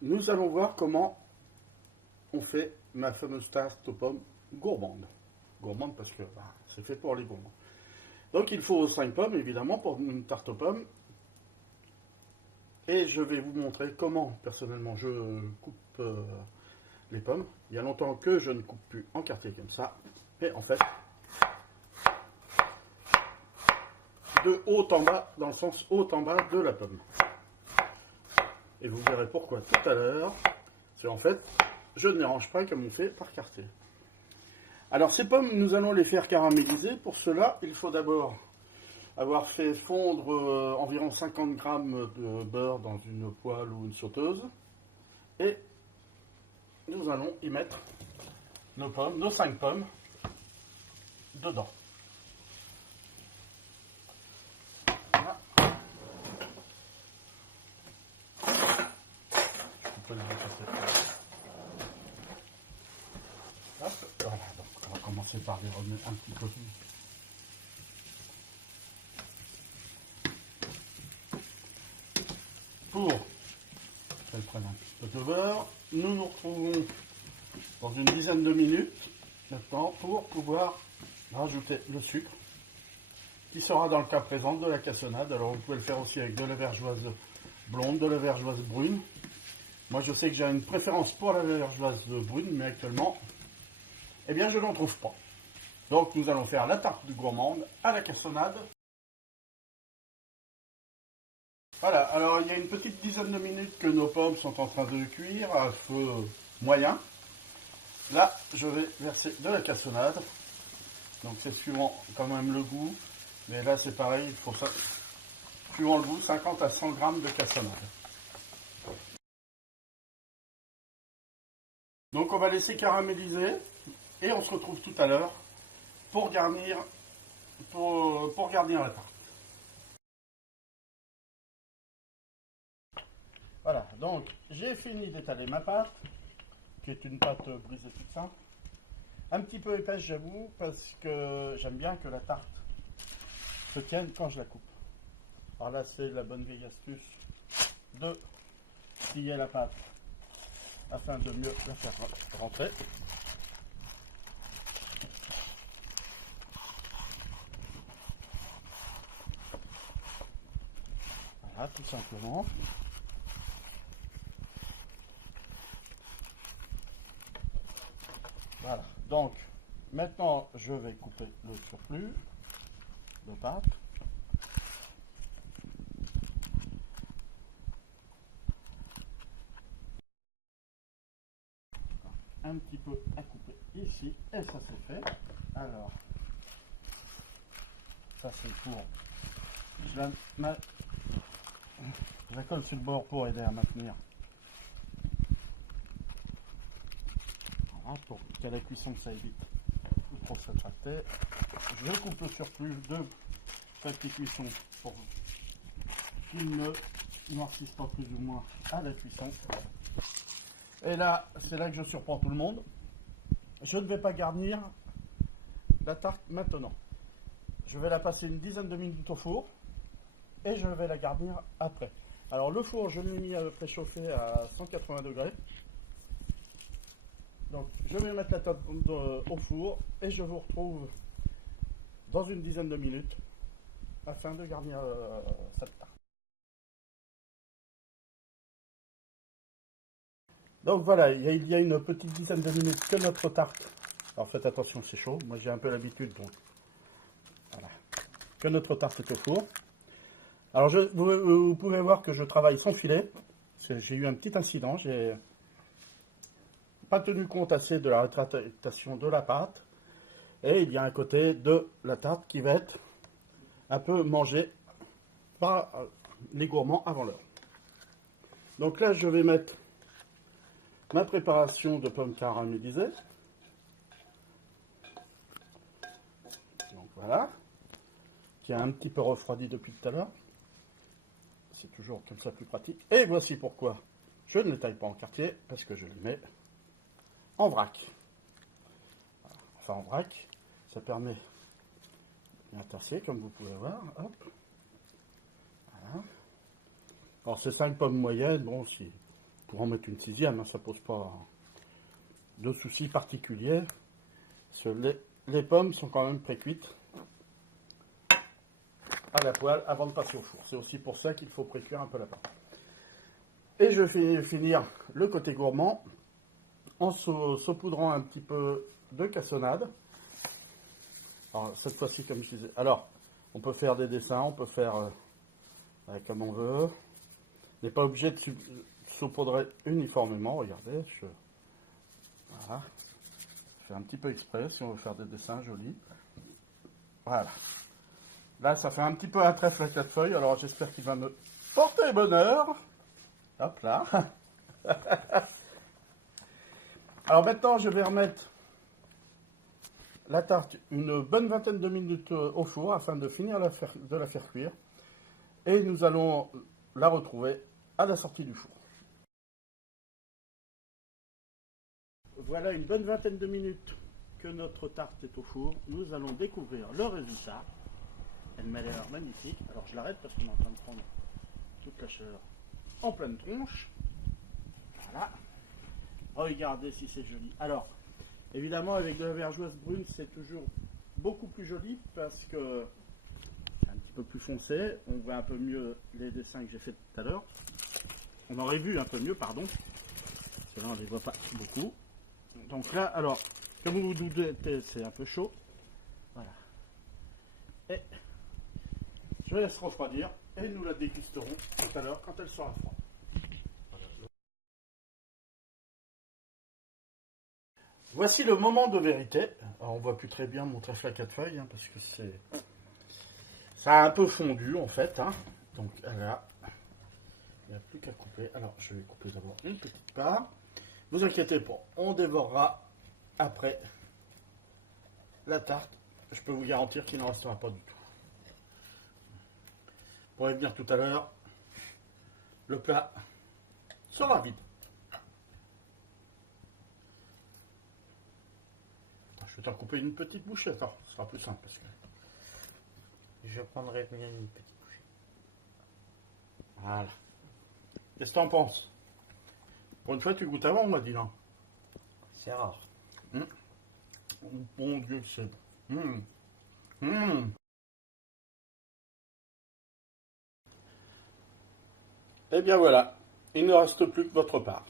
Nous allons voir comment on fait ma fameuse tarte aux pommes gourmande. Gourmande parce que c'est fait pour les gourmands. Donc il faut 5 pommes évidemment pour une tarte aux pommes. Et je vais vous montrer comment personnellement je coupe les pommes. Il y a longtemps que je ne coupe plus en quartier comme ça. Et en fait, de haut en bas, dans le sens haut en bas de la pomme. Et vous verrez pourquoi tout à l'heure. C'est en fait, je ne les range pas comme on fait par quartier. Alors ces pommes, nous allons les faire caraméliser. Pour cela, il faut d'abord avoir fait fondre environ 50 g de beurre dans une poêle ou une sauteuse. Et nous allons y mettre nos pommes, nos 5 pommes, dedans. Voilà. Hop, voilà, donc on va commencer par les remettre un petit peu plus. Pour qu'elles prennent un petit peu de beurre, nous nous retrouvons dans une dizaine de minutes maintenant pour pouvoir rajouter le sucre qui sera dans le cas présent de la cassonade. Alors vous pouvez le faire aussi avec de la vergeoise blonde, de la vergeoise brune. Moi je sais que j'ai une préférence pour la vergeoise brune, mais actuellement eh bien je n'en trouve pas. Donc nous allons faire la tarte de gourmande à la cassonade. Voilà, alors il y a une petite dizaine de minutes que nos pommes sont en train de cuire à feu moyen. Là, je vais verser de la cassonade. Donc c'est suivant quand même le goût. Mais là c'est pareil, il faut ça. Suivant le goût, 50 à 100 g de cassonade. Donc on va laisser caraméliser. Et on se retrouve tout à l'heure pour garnir la tarte. Voilà, donc j'ai fini d'étaler ma pâte, qui est une pâte brisée toute simple. Un petit peu épaisse, j'avoue, parce que j'aime bien que la tarte se tienne quand je la coupe. Alors là, c'est la bonne vieille astuce de plier la pâte afin de mieux la faire rentrer. Voilà, tout simplement. Voilà, donc maintenant je vais couper le surplus de pâte. Un petit peu à couper ici, et ça c'est fait. Alors, ça c'est pour... Je la colle sur le bord pour aider à maintenir. Voilà, pour qu'à la cuisson ça évite de trop se tracter. Je coupe le surplus de papier cuisson pour qu'il ne noircisse pas plus ou moins à la cuisson. Et là, c'est là que je surprends tout le monde. Je ne vais pas garnir la tarte maintenant. Je vais la passer une dizaine de minutes au four et je vais la garnir après. Alors le four, je l'ai mis à préchauffer à 180 degrés. Donc je vais mettre la tarte au four et je vous retrouve dans une dizaine de minutes afin de garnir cette tarte. Donc voilà, il y a une petite dizaine de minutes que notre tarte, alors faites attention c'est chaud, moi j'ai un peu l'habitude donc voilà, que notre tarte est au four. Alors vous pouvez voir que je travaille sans filet, j'ai eu un petit incident, j'ai pas tenu compte assez de la rétractation de la pâte, et il y a un côté de la tarte qui va être un peu mangé par les gourmands avant l'heure. Donc là je vais mettre ma préparation de pommes caramélisées. Donc voilà, qui a un petit peu refroidi depuis tout à l'heure. C'est toujours comme ça plus pratique. Et voici pourquoi Je ne les taille pas en quartier parce que je les mets en vrac. Voilà. Enfin en vrac, ça permet de bien tasser comme vous pouvez voir. Hop. Voilà. Alors c'est 5 pommes moyennes, bon si pour en mettre une sixième, hein, ça pose pas de soucis particuliers. Les pommes sont quand même pré-cuites à la poêle avant de passer au four. C'est aussi pour ça qu'il faut pré-cuire un peu la pomme. Et je vais finir le côté gourmand en saupoudrant un petit peu de cassonade. Alors cette fois-ci, comme je disais, alors on peut faire des dessins, on peut faire comme on veut. On n'est pas obligé de saupoudrer uniformément. Regardez, voilà. Je fais un petit peu exprès si on veut faire des dessins jolis. Voilà. Là, ça fait un petit peu un trèfle à 4 feuilles, alors j'espère qu'il va me porter bonheur. Hop là. Alors maintenant, je vais remettre la tarte une bonne vingtaine de minutes au four afin de finir de la faire cuire. Et nous allons la retrouver à la sortie du four. Voilà une bonne vingtaine de minutes que notre tarte est au four. Nous allons découvrir le résultat. Elle m'a l'air magnifique. Alors je l'arrête parce qu'on est en train de prendre toute la chaleur en pleine tronche. Voilà. Regardez si c'est joli. Alors, évidemment, avec de la vergeoise brune, c'est toujours beaucoup plus joli parce que c'est un petit peu plus foncé. On voit un peu mieux les dessins que j'ai fait tout à l'heure. On aurait vu un peu mieux, pardon. Parce que là, on ne les voit pas beaucoup. Donc là, alors, comme vous vous doutez, c'est un peu chaud. Voilà. Et je laisse refroidir et nous la dégusterons tout à l'heure quand elle sera froide. Voici le moment de vérité. Alors, on voit plus très bien mon trèfle à 4 feuilles parce que ça a un peu fondu en fait. Donc là, il n'y a plus qu'à couper. Alors je vais couper d'abord une petite part. Ne vous inquiétez pas, on dévorera après la tarte. Je peux vous garantir qu'il n'en restera pas du tout. Pour revenir tout à l'heure, le plat sera vide. Je vais t'en couper une petite bouchée. Attends, ce sera plus simple parce que Je prendrai bien une petite bouchée. voilà. Qu'est-ce que t'en penses? Pour une fois, tu goûtes avant, on m'a dit non. C'est rare. Bon Dieu, c'est bon. Et bien voilà, il ne reste plus que votre part.